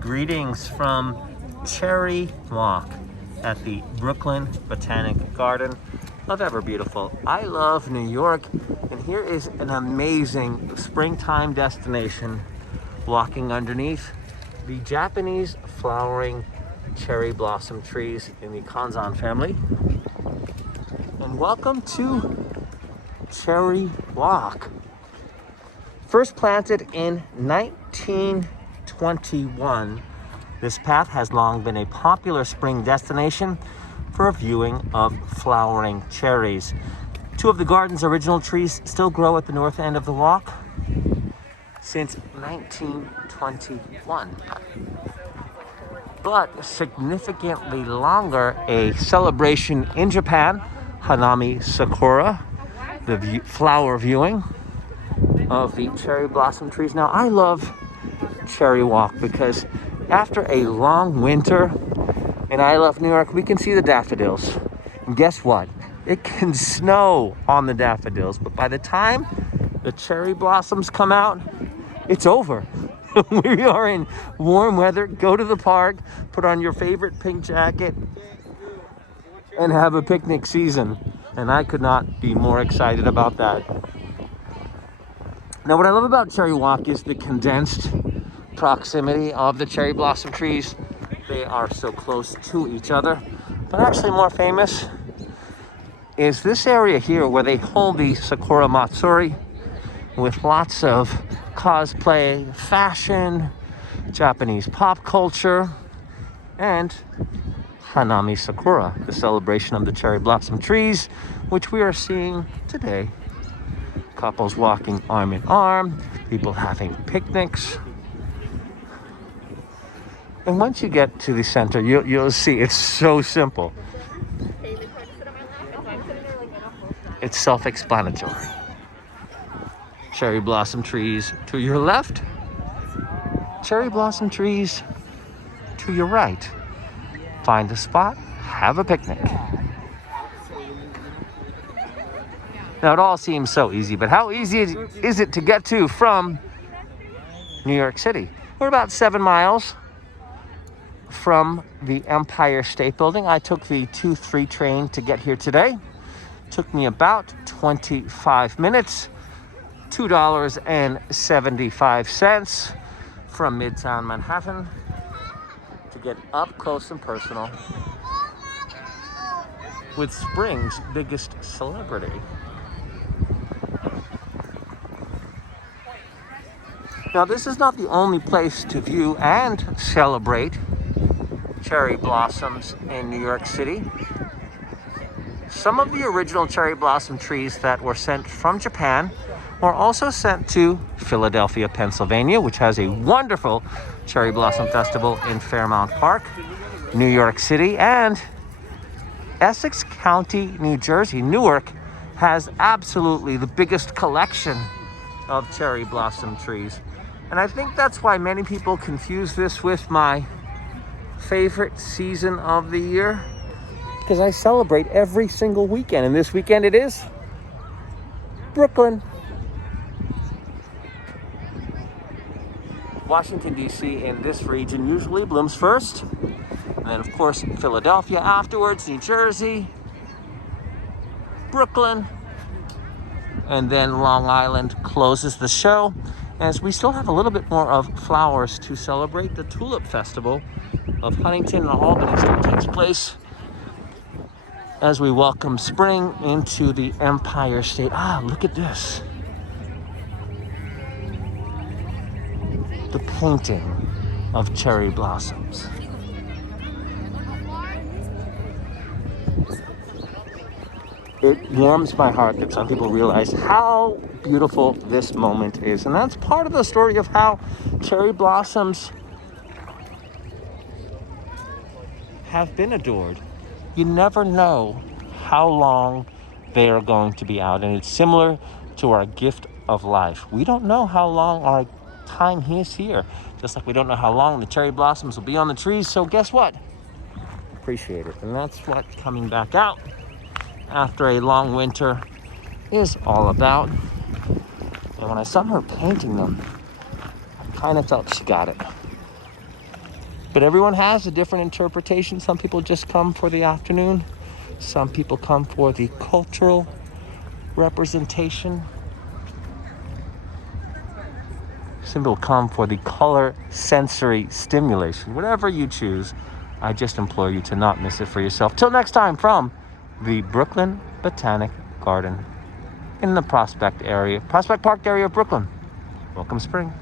Greetings from Cherry Walk at the Brooklyn Botanic Garden of Ever Beautiful. I love New York, and here is an amazing springtime destination walking underneath the Japanese flowering cherry blossom trees in the Kanzan family. And welcome to Cherry Walk. First planted in 1921, this path has long been a popular spring destination for a viewing of flowering cherries. Two of the garden's original trees still grow at the north end of the walk since 1921. But significantly longer, a celebration in Japan, Hanami Sakura, the flower viewing of the cherry blossom trees. Now, I love Cherry Walk because after a long winter, and I love New York, we can see the daffodils. And guess what? It can snow on the daffodils, but by the time the cherry blossoms come out, it's over. We are in warm weather. Go to the park, put on your favorite pink jacket, and have a picnic season. And I could not be more excited about that. Now, what I love about Cherry Walk is the condensed proximity of the cherry blossom trees. They are so close to each other. But actually more famous is this area here where they hold the Sakura Matsuri with lots of cosplay, fashion, Japanese pop culture, and Hanami Sakura, the celebration of the cherry blossom trees, which we are seeing today. Couples walking arm in arm, people having picnics. And once you get to the center, you'll see it's so simple. It's self-explanatory. Cherry blossom trees to your left, cherry blossom trees to your right. Find a spot, have a picnic. Now, it all seems so easy, but how easy is it to get to from New York City? We're about 7 miles from the Empire State Building. I took the 2-3 train to get here today. Took me about 25 minutes, $2.75 from Midtown Manhattan to get up close and personal with spring's biggest celebrity. Now, this is not the only place to view and celebrate cherry blossoms in New York City. Some of the original cherry blossom trees that were sent from Japan were also sent to Philadelphia, Pennsylvania, which has a wonderful cherry blossom festival in Fairmount Park, New York City, and Essex County, New Jersey. Newark has absolutely the biggest collection of cherry blossom trees. And I think that's why many people confuse this with my favorite season of the year, because I celebrate every single weekend, and this weekend it is Brooklyn. Washington, D.C. in this region usually blooms first, and then of course Philadelphia afterwards, New Jersey, Brooklyn, and then Long Island closes the show, as we still have a little bit more of flowers to celebrate. The Tulip Festival of Huntington and Albany still takes place as we welcome spring into the Empire State. Ah, look at this. The painting of cherry blossoms. It warms my heart that some people realize how beautiful this moment is. And that's part of the story of how cherry blossoms have been adored. You never know how long they are going to be out. And it's similar to our gift of life. We don't know how long our time is here. Just like we don't know how long the cherry blossoms will be on the trees. So guess what? Appreciate it. And that's what coming back out after a long winter is all about. And when I saw her painting them, I kind of felt she got it. But everyone has a different interpretation. Some people just come for the afternoon. Some people come for the cultural representation. Some people come for the color sensory stimulation. Whatever you choose, I just implore you to not miss it for yourself. Till next time, from the Brooklyn Botanic Garden in the Prospect Park area of Brooklyn. Welcome spring.